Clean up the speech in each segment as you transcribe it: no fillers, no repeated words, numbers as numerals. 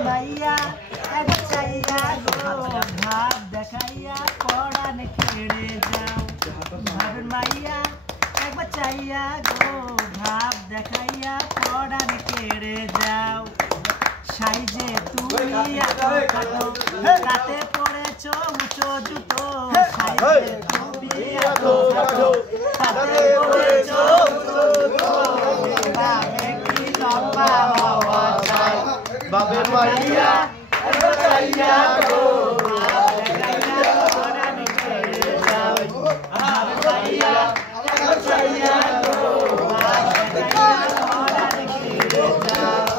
মাইয়া একবার চাইয়া গো ভাব দেখাইয়া পড়ান খেড়ে যাও ভাবের মাইয়া একবার চাইয়া গো ভাব দেখাইয়া পড়ান খেড়ে যাও সাইজে তুমি রাতে পড়েছ উঁচু জুতো সাইজে তুমি রাতে পড়েছ কি লম্বা হওয়া চাই বাবের মাইয়া একবার চাইয়া গো ভাব দেখাইয়া পড়ান খেড়ে যাও ভাবের মাইয়া একবার চাইয়া গো ভাব দেখাইয়া পড়ান খেড়ে যাও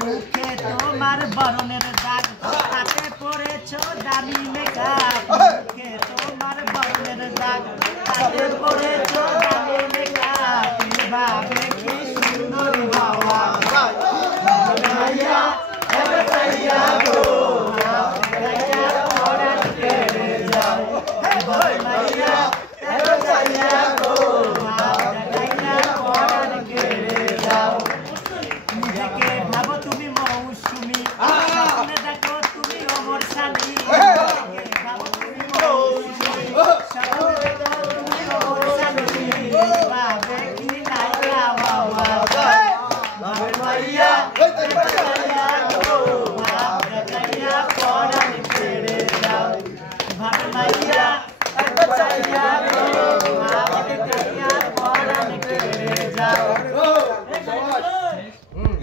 মুখে তোমার বরণের দাগ হাতে পড়েছ দামি মেকআপ মুখে তোমার বরণের দাগ হাতে পড়েছ